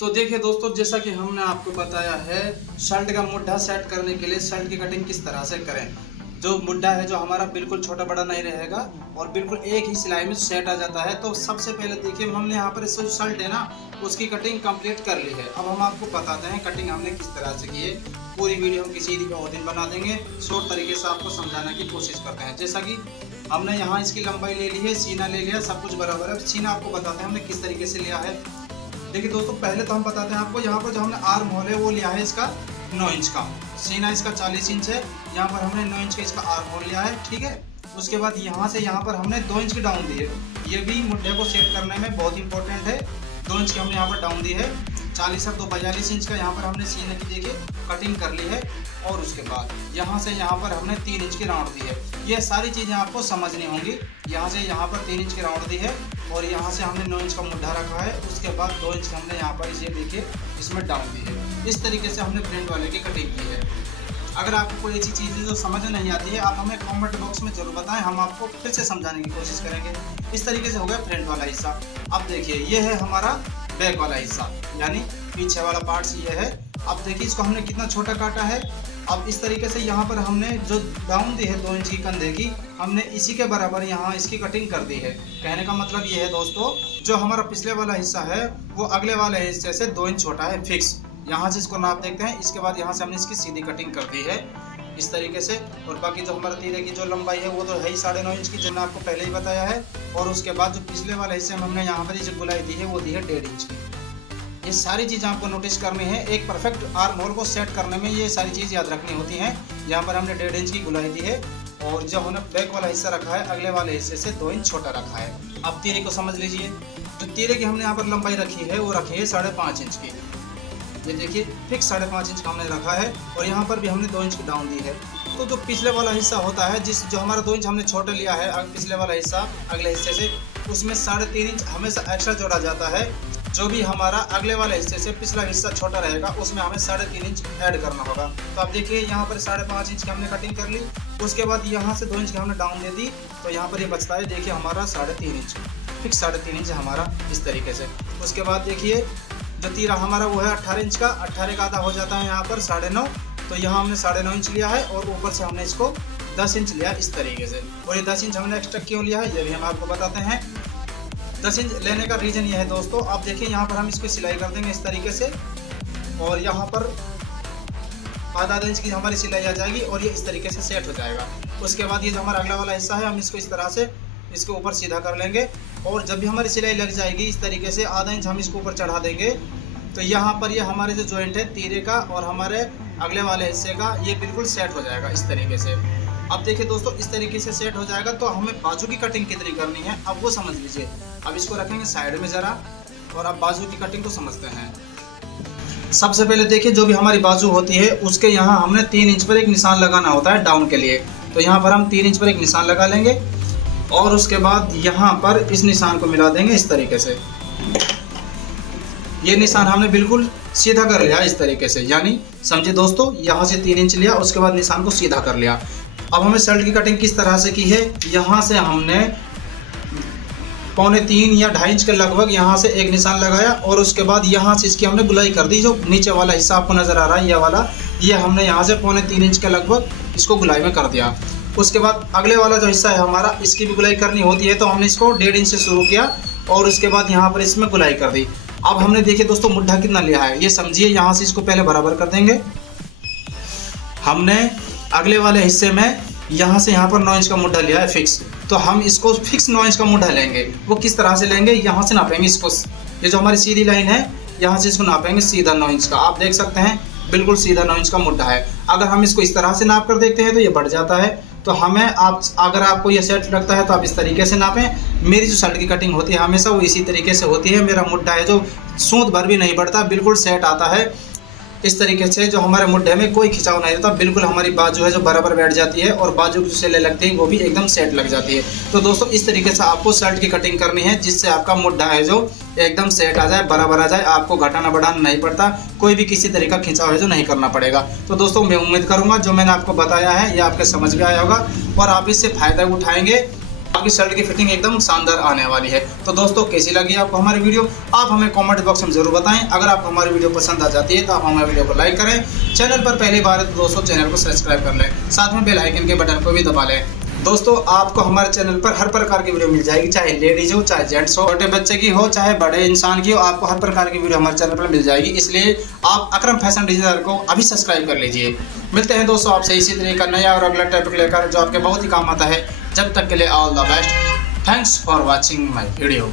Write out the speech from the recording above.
तो देखिए दोस्तों, जैसा कि हमने आपको बताया है शर्ट का मुड्ढा सेट करने के लिए शर्ट की कटिंग किस तरह से करें। जो मुड्ढा है जो हमारा बिल्कुल छोटा बड़ा नहीं रहेगा और बिल्कुल एक ही सिलाई में सेट आ जाता है। तो सबसे पहले देखिए हमने यहाँ पर जो शर्ट है ना उसकी कटिंग कंप्लीट कर ली है। अब हम आपको बताते हैं कटिंग हमने किस तरह से की है। पूरी वीडियो हम किसी और दिन बना देंगे, शॉर्ट तरीके से आपको समझाने की कोशिश करते हैं। जैसा कि हमने यहाँ इसकी लंबाई ले ली है, सीना ले लिया, सब कुछ बराबर है। सीना आपको बताते हैं हमने किस तरीके से लिया है। देखिए दोस्तों, पहले तो हम बताते हैं आपको, यहाँ पर जो हमने आर्म होल है वो लिया है इसका 9 इंच का। सीना इसका 40 इंच है, यहाँ पर हमने 9 इंच का इसका आर्म होल लिया है, ठीक है। उसके बाद यहाँ से यहाँ पर हमने 2 इंच की डाउन दी है। ये भी मुड्ढे को सेट करने में बहुत इंपॉर्टेंट है। 2 इंच की हमने यहाँ पर डाउन दी है। 40 और 2 42 इंच का यहाँ पर हमने सीने की देखिए कटिंग कर ली है। और उसके बाद यहाँ से यहाँ पर हमने 3 इंच की राउंड दी है। ये सारी चीज़ें आपको समझनी होंगी। यहाँ से यहाँ पर 3 इंच की राउंड दी है और यहाँ से हमने 9 इंच का मुड्ढा रखा है। उसके बाद 2 इंच हमने यहाँ पर इसे देखिए इसमें डाउन दी है। इस तरीके से हमने फ्रंट वाले की कटिंग की है। अगर आपको कोई ऐसी चीज़ें जो समझ नहीं आती है आप हमें कमेंट बॉक्स में जरूर बताएं, हम आपको फिर से समझाने की कोशिश करेंगे। इस तरीके से हो गया फ्रंट वाला हिस्सा। अब देखिए ये है हमारा बैक वाला हिस्सा, यानी पीछे वाला पार्ट ये है। अब देखिए इसको हमने कितना छोटा काटा है। अब इस तरीके से यहाँ पर हमने जो डाउन दी है 2 इंच की कंधे की, हमने इसी के बराबर यहाँ इसकी कटिंग कर दी है। कहने का मतलब ये है दोस्तों, जो हमारा पिछले वाला हिस्सा है वो अगले वाले हिस्से से 2 इंच छोटा है फिक्स। यहाँ से इसको नाप देखते हैं। इसके बाद यहाँ से हमने इसकी सीधी कटिंग कर दी है इस तरीके से। और बाकी जो हमारा तीरे की जो लंबाई है वो तो है ही 9.5 इंच की, जो मैंने आपको पहले ही बताया है। और उसके बाद जो पिछले वाले हिस्से में हमने यहाँ पर जो गुलाई दी है वो दी है 1.5 इंच की। ये सारी चीज़ आपको नोटिस करनी है। एक परफेक्ट आर्म होल को सेट करने में ये सारी चीज़ याद रखनी होती हैं। यहाँ पर हमने 1.5 इंच की गुलाई दी है और जो हमने बैक वाला हिस्सा रखा है अगले वाले हिस्से से 2 इंच छोटा रखा है। अब तीरे को समझ लीजिए। जो तीरे की हमने यहाँ पर लंबाई रखी है वो रखी है 5.5 इंच की। ये देखिए फिक्स 5.5 इंच का हमने रखा है और यहाँ पर भी हमने 2 इंच की डाउन दी है। तो जो पिछले वाला हिस्सा होता है जो हमारा 2 इंच हमने छोटा लिया है पिछले वाला हिस्सा अगले हिस्से से, उसमें 3.5 इंच हमेशा एक्स्ट्रा जोड़ा जाता है। जो भी हमारा अगले वाले हिस्से से पिछला हिस्सा छोटा रहेगा उसमें हमें 3.5 इंच ऐड करना होगा। तो आप देखिए यहाँ पर 5.5 इंच की हमने कटिंग कर ली। उसके बाद यहाँ से 2 इंच की हमने डाउन दे दी, तो यहाँ पर ये बचता है देखिए हमारा 3.5 इंच, फिक्स 3.5 इंच हमारा इस तरीके से। उसके बाद देखिए जो तीरा हमारा वो है 18 इंच का, 18 का आधा हो जाता है यहाँ पर 9.5। तो यहाँ हमने 9.5 इंच लिया है और ऊपर से हमने इसको 10 इंच लिया इस तरीके से। और ये 10 इंच हमने एक्स्ट्रा क्यों लिया है ये भी हम आपको बताते हैं। 10 इंच लेने का रीज़न ये है दोस्तों, आप देखिए यहाँ पर हम इसको सिलाई कर देंगे इस तरीके से और यहाँ पर आधा इंच की हमारी सिलाई आ जाएगी और ये इस तरीके से सेट हो जाएगा। उसके बाद ये जो हमारा अगला वाला हिस्सा है हम इसको इस तरह से इसके ऊपर सीधा कर लेंगे और जब भी हमारी सिलाई लग जाएगी इस तरीके से आधा इंच हम इसको ऊपर चढ़ा देंगे। तो यहाँ पर ये हमारे जो जॉइंट है तीरे का और हमारे अगले वाले हिस्से का ये बिल्कुल सेट हो जाएगा इस तरीके से। अब देखिए दोस्तों, इस तरीके से सेट हो जाएगा। तो हमें बाजू की कटिंग कितनी करनी है अब वो समझ लीजिए। अब इसको रखेंगे साइड में ज़रा और अब बाजू की कटिंग को समझते हैं। सबसे पहले देखिए जो भी हमारी बाजू होती है उसके यहाँ हमने 3 इंच पर एक निशान लगाना होता है डाउन के लिए। तो यहाँ पर हम 3 इंच पर एक निशान लगा लेंगे और उसके बाद यहाँ पर इस निशान को मिला देंगे इस तरीके से। ये निशान हमने बिल्कुल सीधा कर लिया इस तरीके से, यानी समझे दोस्तों, यहाँ से 3 इंच लिया उसके बाद निशान को सीधा कर लिया। अब हमें शर्ट की कटिंग किस तरह से की है, यहाँ से हमने 3.25 या 2.5 इंच के लगभग यहाँ से एक निशान लगाया और उसके बाद यहाँ से इसकी हमने गुलाई कर दी। जो नीचे वाला हिस्सा आपको नज़र आ रहा है ये वाला, ये हमने यहाँ से 3.25 इंच के लगभग इसको गुलाई में कर दिया। उसके बाद अगले वाला जो हिस्सा है हमारा इसकी भी गुलाई करनी होती है, तो हमने इसको 1.5 इंच से शुरू किया और उसके बाद यहाँ पर इसमें गुलाई कर दी। अब हमने देखिए दोस्तों मुड्ढा कितना लिया है ये समझिए। यहाँ से इसको पहले बराबर कर देंगे। हमने अगले वाले हिस्से में यहाँ से यहाँ पर 9 इंच का मुड्ढा लिया है फिक्स, तो हम इसको फिक्स 9 इंच का मुड्ढा लेंगे। वो किस तरह से लेंगे, यहाँ से नापेंगे इसको। ये जो हमारी सीधी लाइन है यहाँ से इसको नापेंगे सीधा 9 इंच का। आप देख सकते हैं बिल्कुल सीधा 9 इंच का मुड्ढा है। अगर हम इसको इस तरह से नाप कर देखते हैं तो ये बढ़ जाता है। तो हमें अगर आपको ये सेट लगता है तो आप इस तरीके से नापें। मेरी जो शर्ट की कटिंग होती है हमेशा वो इसी तरीके से होती है। मेरा मुड्ढा है जो सूंद भर भी नहीं बढ़ता, बिल्कुल सेट आता है इस तरीके से। जो हमारे मुड्ढे में कोई खिंचाव नहीं रहता, बिल्कुल हमारी बाजू है जो बराबर बैठ जाती है और बाजू की जो सिलाई लगती है वो भी एकदम सेट लग जाती है। तो दोस्तों इस तरीके से आपको शर्ट की कटिंग करनी है जिससे आपका मुड्ढा है जो एकदम सेट आ जाए, बराबर आ जाए, आपको घटाना बढ़ाना नहीं पड़ता, कोई भी किसी तरह का खिंचाव है जो नहीं करना पड़ेगा। तो दोस्तों मैं उम्मीद करूँगा जो मैंने आपको बताया है ये आपके समझ में आया होगा और आप इससे फ़ायदा उठाएंगे। आपकी शर्ट की फिटिंग एकदम शानदार आने वाली है। तो दोस्तों कैसी लगी आपको हमारी वीडियो, आप हमें कमेंट बॉक्स में जरूर बताएं। अगर आपको हमारी वीडियो पसंद आ जाती है तो आप हमारी वीडियो को लाइक करें, चैनल पर पहली बार है तो दोस्तों चैनल को सब्सक्राइब कर लें, साथ में बेल आइकन के बटन को भी दबा लें। दोस्तों आपको हमारे चैनल पर हर प्रकार की वीडियो मिल जाएगी, चाहे लेडीज हो, चाहे जेंट्स हो, छोटे बच्चे की हो, चाहे बड़े इंसान की हो, आपको हर प्रकार की वीडियो हमारे चैनल पर मिल जाएगी। इसलिए आप अकरम फैशन डिजाइनर को अभी सब्सक्राइब कर लीजिए। मिलते हैं दोस्तों आपसे इसी तरह का नया और अगला टॉपिक लेकर जो आपके बहुत ही काम आता है। जब तक के लिए all the best, thanks for watching my video.